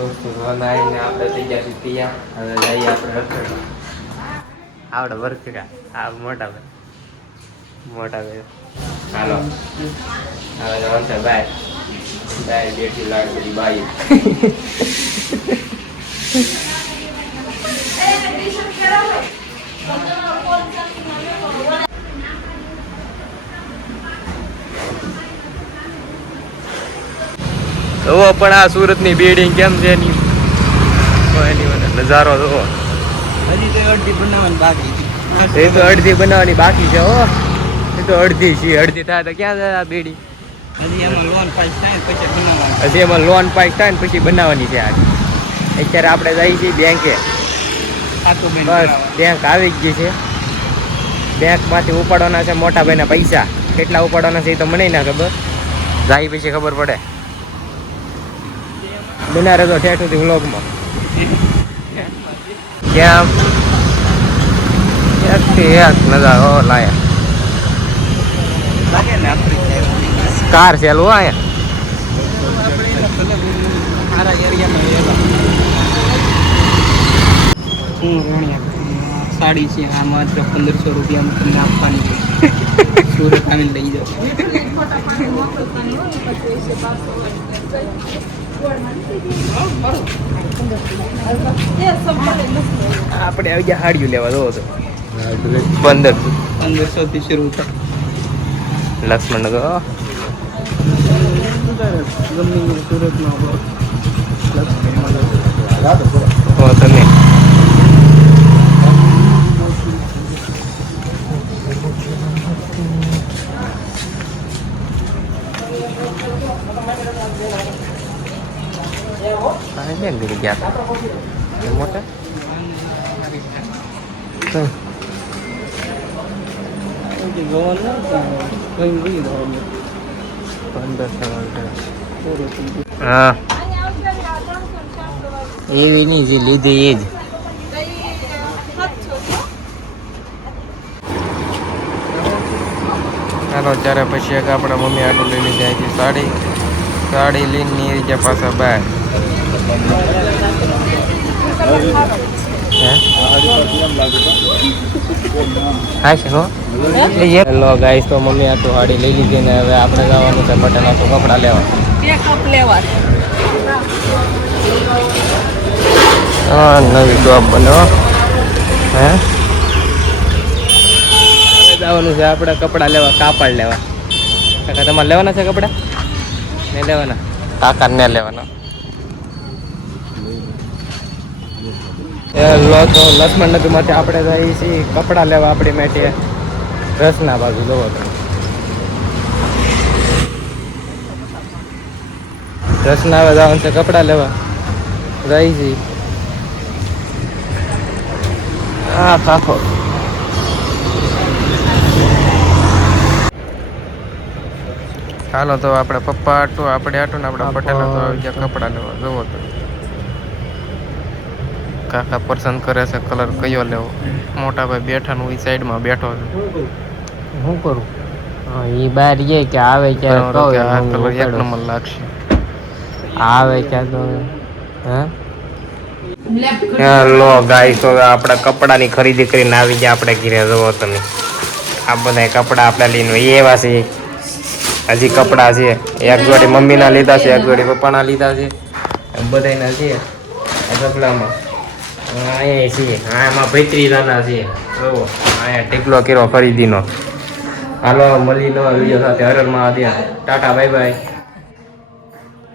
દોસ્તો બનાવીને આપણે થઈ ગયા છીએ તૈયાર. હવે જઈએ આપણે રખડવા. આવડે વરખડા આ મોટા ભાઈ હાલો હવે જવાનું છે બાય બાય બેટી લાડકડી બાઈ. જોવો પણ આ સુરતની બિલ્ડિંગ કેમ છે એની નજારો જોવો. હજી તો અડધી બનાવવાની બાકી છે. એ તો અડધી બનાવવાની બાકી છે હો. એ તો અડધી છે, અડધી થાય તો ક્યાં જાય આ બિલ્ડિંગ? હજી એમાં લોન પાસ થાય ને પછી બનાવવાની. હજી એમાં લોન પાસ થાય ને પછી બનાવવાની છે. આ અત્યારે આપણે જઈએ છીએ બેંકે. બસ બેંક આવી જ ગઈ છે. બેંકમાંથી ઉપાડવાના છે મોટા ભાઈના પૈસા. કેટલા ઉપાડવાના છે એ તો મને ના ખબર. જાય પછી ખબર પડે. બના રહેતો ઠેઠ સુધી વ્લોગમાં. ક્યાં એક નજારો લાયા લાગે ને આપણે કાર ચાલુ આયા મારા એરિયામાં સાડી છે આ માત્ર 1500 રૂપિયામાં તમને આપવાની છે. સુરત આવીને લઈ જાઓ. આપણે આવી ગયા હાડિયું લેવા દો તો 1500 થી શરૂ થાય. લક્ષ્મણ નગર ગમે સુરતમાં હો તમે બેન દીધી ગયા મોટા હા એવી નહીં જે લીધી એ જ. ચાલો ત્યારે પછી એક આપણા મમ્મી આટલું લઈ લીધી અહીંથી સાડી લઈને નીકળી ગયા પાછા બહાર. હેલો ગાઈસ તો મમ્મી આ તો હાડી લઈ લીધી ને હવે આપણે જવાનું છે પટેલા તો કપડાં લેવા. હા નવી જોબ બનો હે જવાનું છે આપણે કપડાં લેવા કાપડ લેવા. કાકા તમારે લેવાના છે કપડાં? નહીં લેવાના કાકા ને લેવાના. તો લક્ષ્મણ નગરમાંથી આપણે જઈએ છીએ કપડાં લેવા આપણી માટે રસના બાજુ જોવો તમે. રસના આવે જવાનું છે કપડાં લેવા જઈએ છીએ. હા કાકો હાલો તો આપણે પપ્પા આટું આપણે આટું ને આપણે પટેલા તો આવી ગયા કપડાં લેવા જોવો તો. કાકા પસંદ કરે છે કલર કયો લેવો. મોટા ભાઈ બેઠા નું એ સાઈડમાં બેઠો છે. શું કરું એ બહાર જઈએ કે આવે ક્યારે આ કલર એક નંબર લાગશે. આવે ક્યાં તો હેલો ગાઈસ હવે આપણે કપડાની ખરીદી કરીને આવી ગયા આપણે ઘરે જોવો તમે. આ બધા કપડા આપણે લઈને એવા છે. હજી કપડા છે એક જોડી મમ્મીના લીધા છે એક જોડી પપ્પાના લીધા છે બધાના છે કપડામાં. અહીંયા છીએ આમાં 35 દાના છે જોવો અહીંયા ટેકલો કર્યો ખરીદીનો. હાલો મળી નવા વિડીયો સાથે હરરમાં ટાટા બાય બાય.